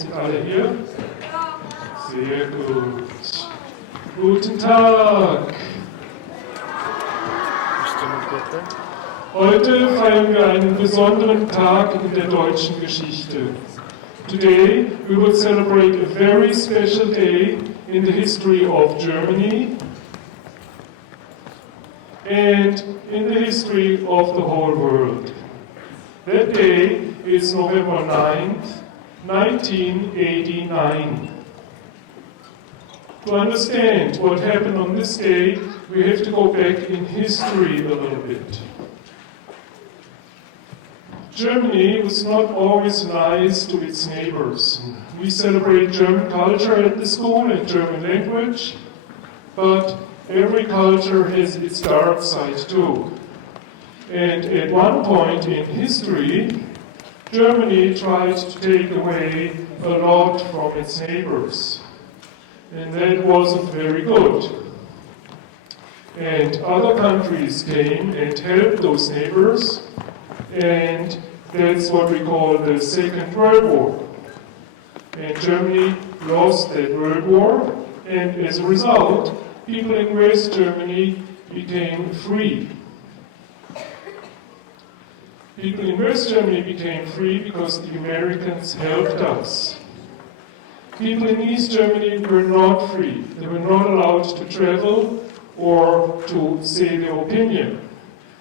Sind alle hier? Sehr gut. Guten Tag. Heute feiern wir einen besonderen Tag in der deutschen Geschichte. Today we will celebrate a very special day in the history of Germany and in the history of the whole world. That day is November 9th, 1989. To understand what happened on this day, we have to go back in history a little bit. Germany was not always nice to its neighbors. We celebrate German culture at the school and German language, but every culture has its dark side too. And at one point in history, Germany tried to take away a lot from its neighbors. And that wasn't very good. And other countries came and helped those neighbors, and that's what we call the Second World War. And Germany lost that World War, and as a result, people in West Germany became free. People in West Germany became free because the Americans helped us. People in East Germany were not free. They were not allowed to travel or to say their opinion.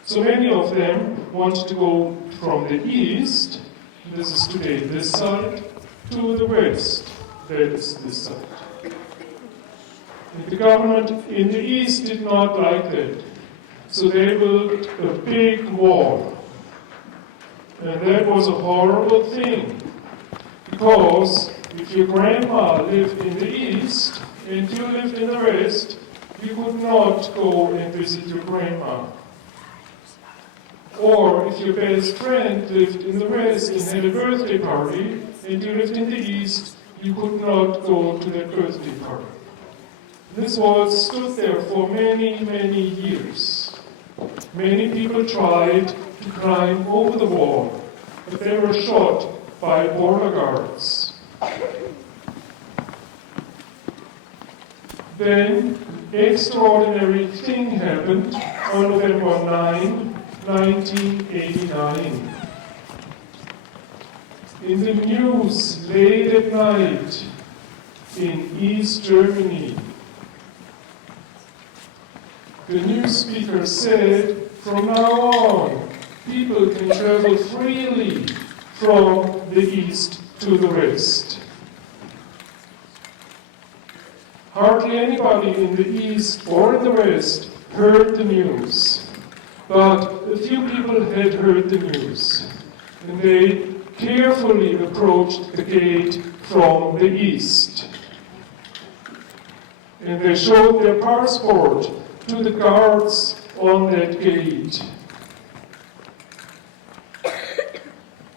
So many of them wanted to go from the east, this is today this side, to the west, that is this side. And the government in the east did not like that. So they built a big wall. And that was a horrible thing, because if your grandma lived in the east and you lived in the west, you could not go and visit your grandma. Or if your best friend lived in the west and had a birthday party and you lived in the east, you could not go to that birthday party. This wall stood there for many, many years. Many people tried to climb over the wall, but they were shot by border guards. Then, extraordinary thing happened on November 9, 1989. In the news late at night in East Germany, the news speaker said, from now on, people can travel freely from the east to the west. Hardly anybody in the east or in the west heard the news, but a few people had heard the news, and they carefully approached the gate from the east. And they showed their passport to the guards on that gate.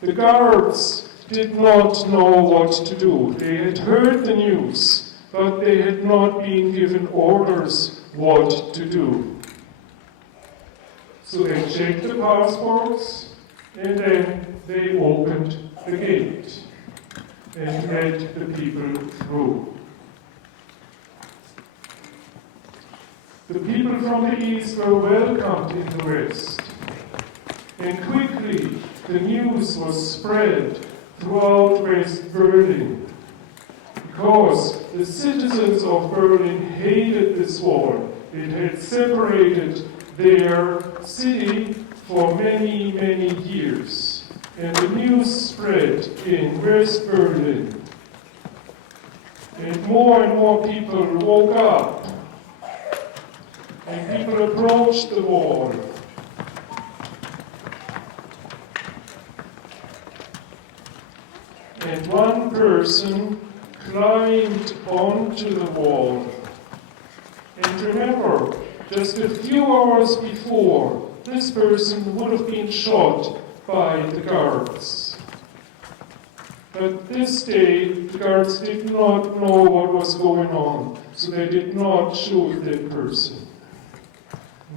The guards did not know what to do. They had heard the news, but they had not been given orders what to do. So they checked the passports, and then they opened the gate and let the people through. The people from the east were welcomed in the west, and quickly the news was spread throughout West Berlin, because the citizens of Berlin hated this wall. It had separated their city for many, many years. And the news spread in West Berlin. And more people woke up. And people approached the wall. And one person climbed onto the wall. And remember, just a few hours before, this person would have been shot by the guards. But this day, the guards did not know what was going on, so they did not shoot that person.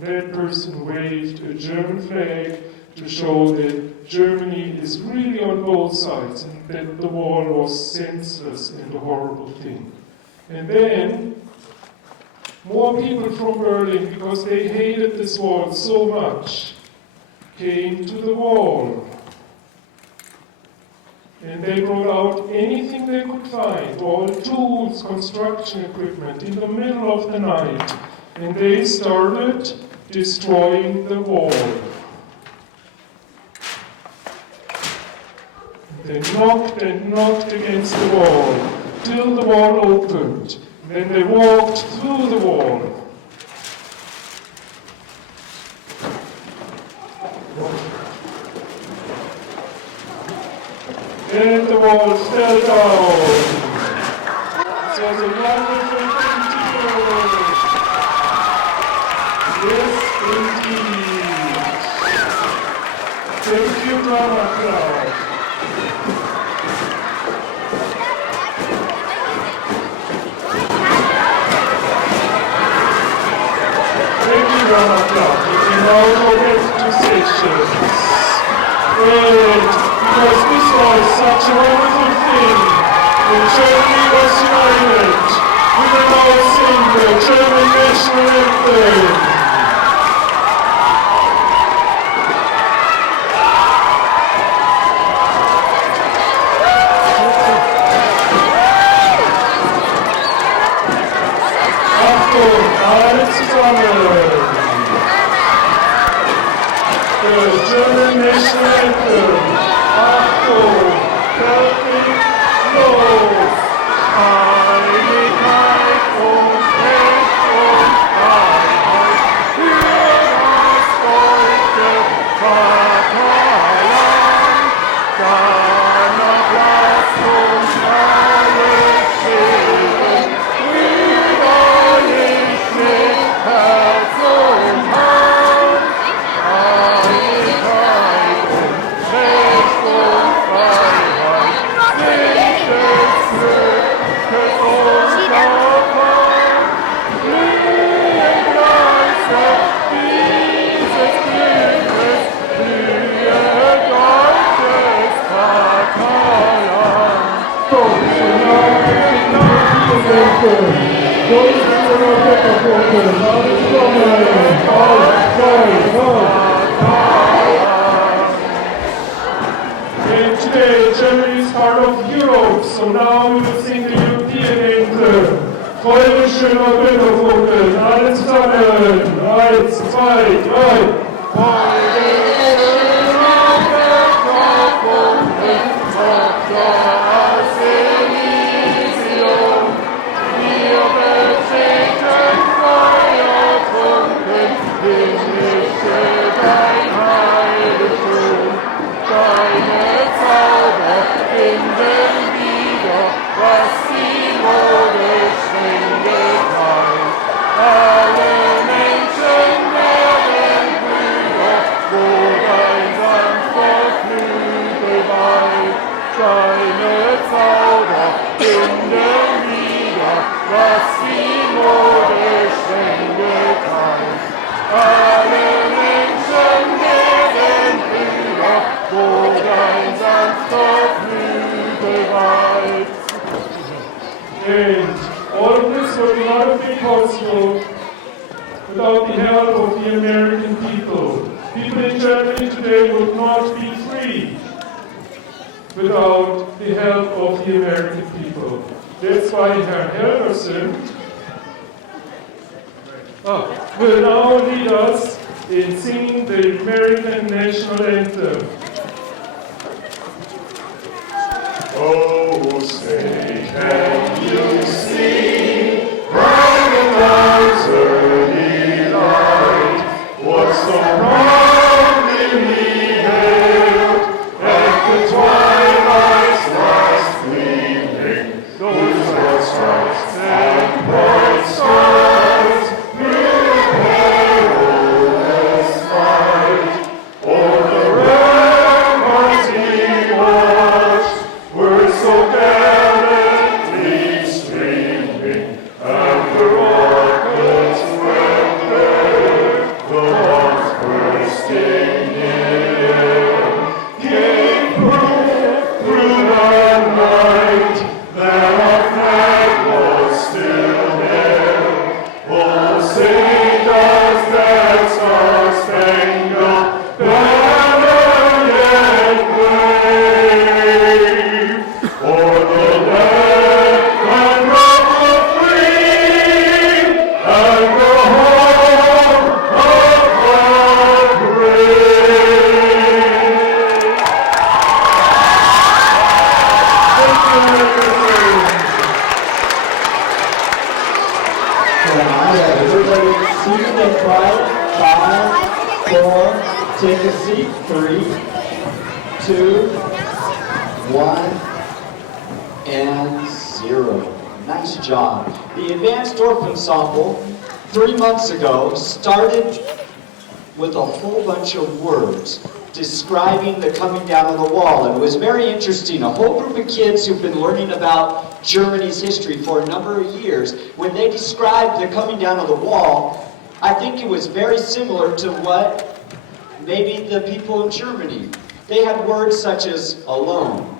That person waved a German flag to show that Germany is really on both sides and that the wall was senseless and a horrible thing. And then more people from Berlin, because they hated this wall so much, came to the wall. And they brought out anything they could find, all tools, construction equipment, in the middle of the night. And they started destroying the wall. They knocked and knocked against the wall, till the wall opened. Then they walked through the wall. And the wall fell down. It was a wonderful thing to do. Yes, indeed. Thank you, Drama Club. Thank you, Drama Club. You can now go back to sessions. Because this was such a wonderful thing, when Germany was united, we will now sing the German national anthem. Achtung, alle zusammen. The German national anthem. Achtung, perfect los. Einigkeit und Recht und Freiheit für das deutsche Vaterland. Danach lasst uns alle stehen, brüderlich mit Herz und Hand. Einigkeit und Recht und Freiheit sind des Glückes Unterpfand. Blühen Geister dieses Glückes, blühe deutsches Vaterland. And today, Germany is part of Europe, so now we will sing the European anthem. Freude schöner Bürgervogel, alle zusammen. 1, 2, 3. Freude schöner Bürgervogel, Tochter aus Elysium. Wir betreten Feuertrunken, himmlische dein Heiligtum. Deine Zauber finden wieder, was die Mode schwindet ein. Alle Menschen werden Brüder, wo dein sanfter Flügel weilt. Deine Zauber finden wieder, was die Mode schwindet ein. Alle Menschen werden Brüder, wo dein sanfter Flügel weilt. And all of this would not have been possible without the help of the American people. People in Germany today would not be free without the help of the American people. That's why Herr Helmerson will now lead us in singing the American national anthem. Oh, say, can you see, bright and loud's early light, what so proudly we hailed at the twilight's last gleaming, those bright stripes and bright stars, through the perilous fight, o'er the ramparts we watched, were so gallantly streaming. Take a seat. 3, 2, 1, and 0. Nice job. The Advanced Dorf Ensemble, 3 months ago, started with a whole bunch of words describing the coming down of the wall. And it was very interesting. A whole group of kids who've been learning about Germany's history for a number of years, when they described the coming down of the wall, I think it was very similar to what maybe the people in Germany. They had words such as alone.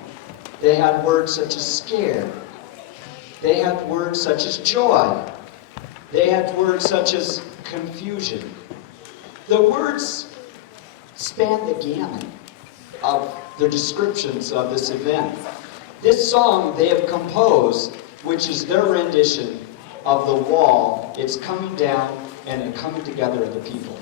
They had words such as scared. They had words such as joy. They had words such as confusion. The words span the gamut of the descriptions of this event. This song they have composed, which is their rendition of the wall, it's coming down and the coming together of the people.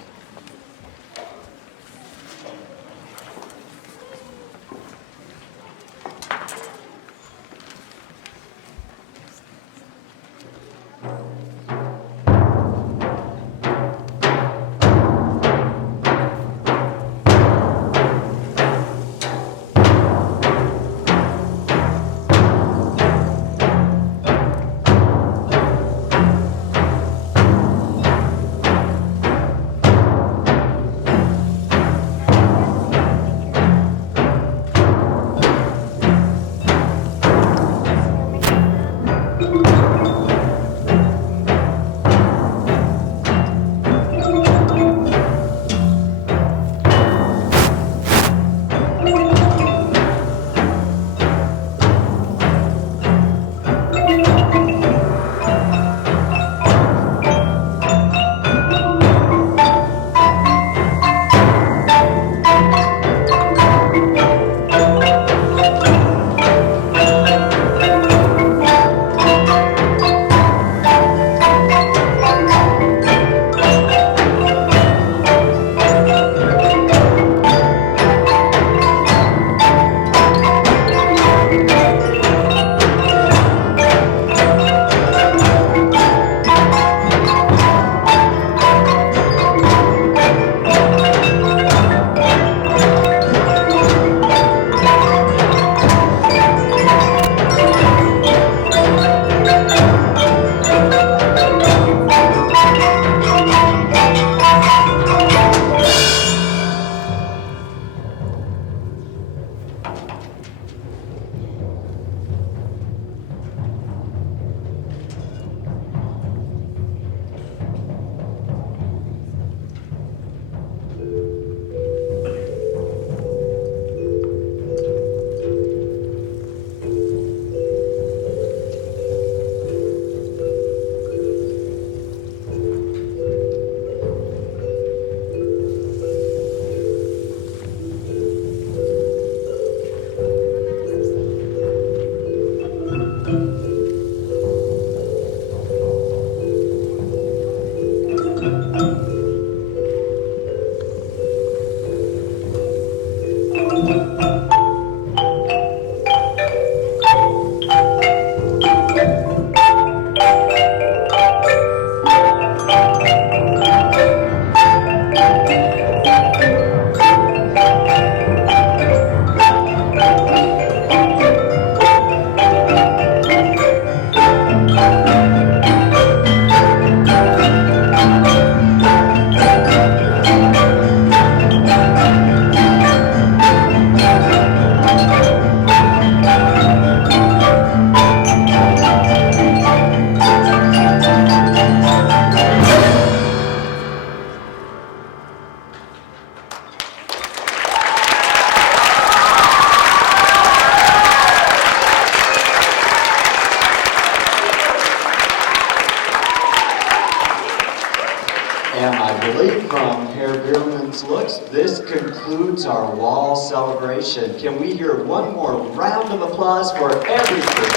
And I believe from Herr Biermann's looks, this concludes our wall celebration. Can we hear one more round of applause for everything?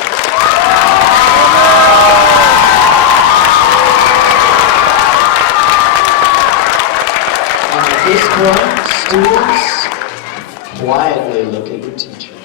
And at this point, students, quietly look at your teacher.